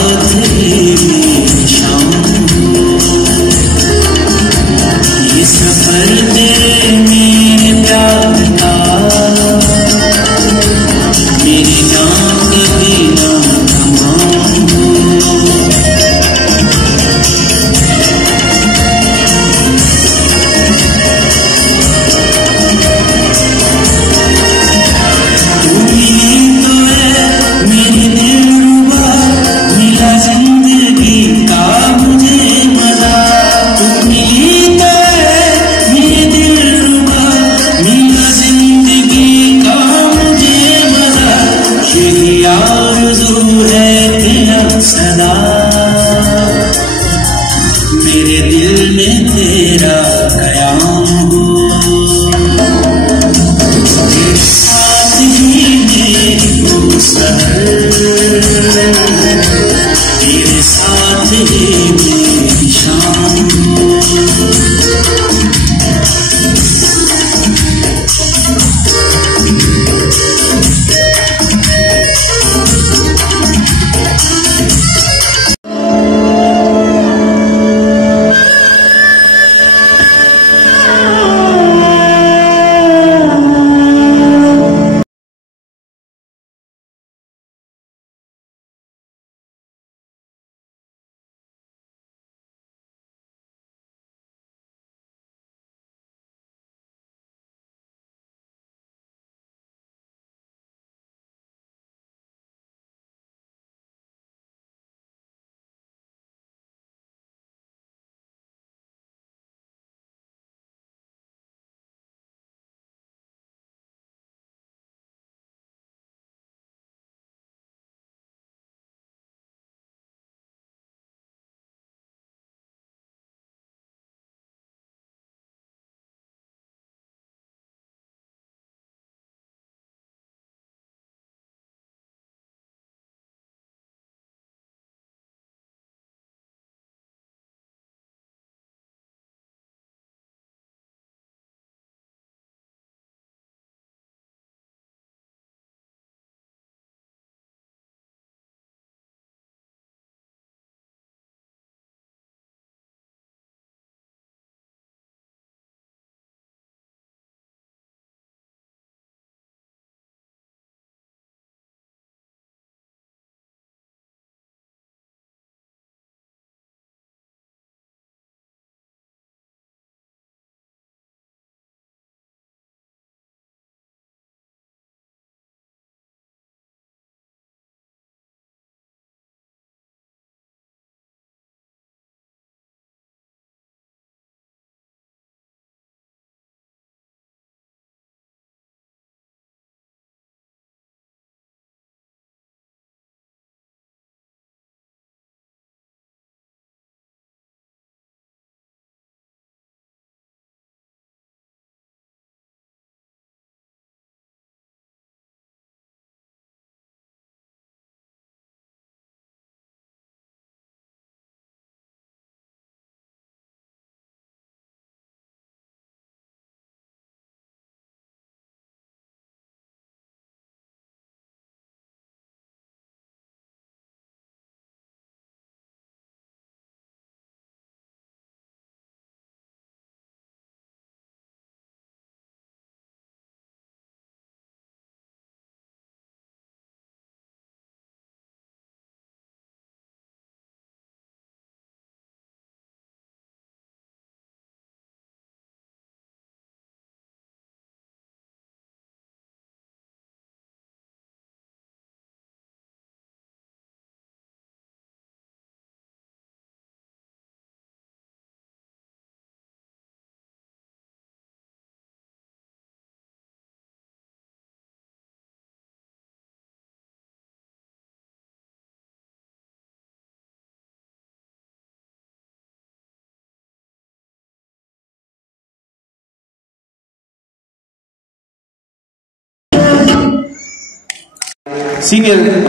साथ ही मेरी शाम हो, ये सफर तेरे मेरे प्यार का मेरी जान कभी ना थमाओ। सदा मेरे दिल में तेरा कयाम हो, तेरे साथ ही मेरी वो सफर, तेरे साथ ही मेरी शाम हो।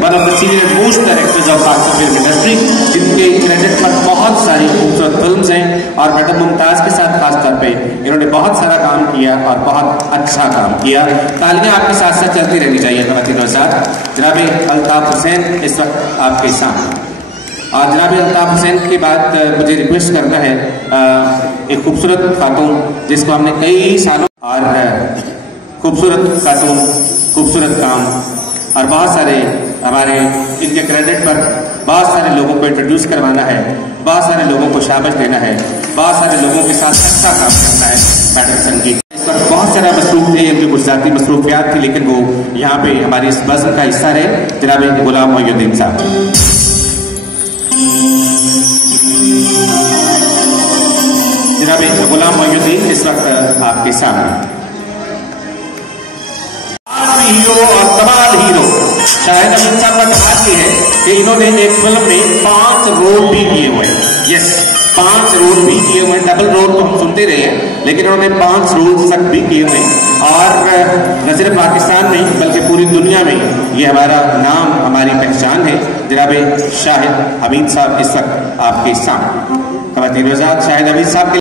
One of the senior most directors of Pakistan film industry, जिनके क्रेडिट पर बहुत सारी खूबसूरत फिल्म्स हैं और मैडम मुमताज के साथ खासतौर पे इन्होंने बहुत सारा काम किया और बहुत अच्छा काम किया। तालियां आपके साथ साथ चलती रहनी चाहिए खवातीन और साथ। जनाब अल्ताफ हुसैन इस वक्त आपके सामने। और जनाब अल्ताफ हुसैन के बाद मुझे रिक्वेस्ट करना है एक खूबसूरत खातून जिसको हमने कई सालों और खूबसूरत खातून, खूबसूरत काम और बहुत सारे हमारे इनके क्रेडिट पर बहुत सारे लोगों को इंट्रोड्यूस करवाना है, बहुत सारे लोगों को शाबाश देना है, बहुत सारे लोगों के साथ अच्छा काम करना है। मैडम संगीत इस पर बहुत सारा मसरूफ थे, उनकी गुजराती मसरूफियात थी, लेकिन वो यहाँ पे हमारी इस बज़्म का हिस्सा रहे। जनाब गुलाम मोइनुद्दीन साहब, जनाब गुलाम मोइनुद्दीन इस वक्त आपके सामने हीरो और कमाल हीरो शाहिद अमीन साहब का कमाल ये है कि इन्होंने एक फिल्म में 5 रोल भी किए हुए हैं। यस, 5 रोल भी किए हुए हैं। डबल रोल तो हम सुनते रहे हैं, लेकिन इन्होंने 5 रोल तक भी किए हुए हैं और न सिर्फ पाकिस्तान में बल्कि पूरी दुनिया में ये हमारा नाम, हमारी पहचान है। जनाब शाहिद अमीन साहब इस वक्त आपके सामने। ख़वातीन-ओ-ज़ात, शाहिद अमीन साहब के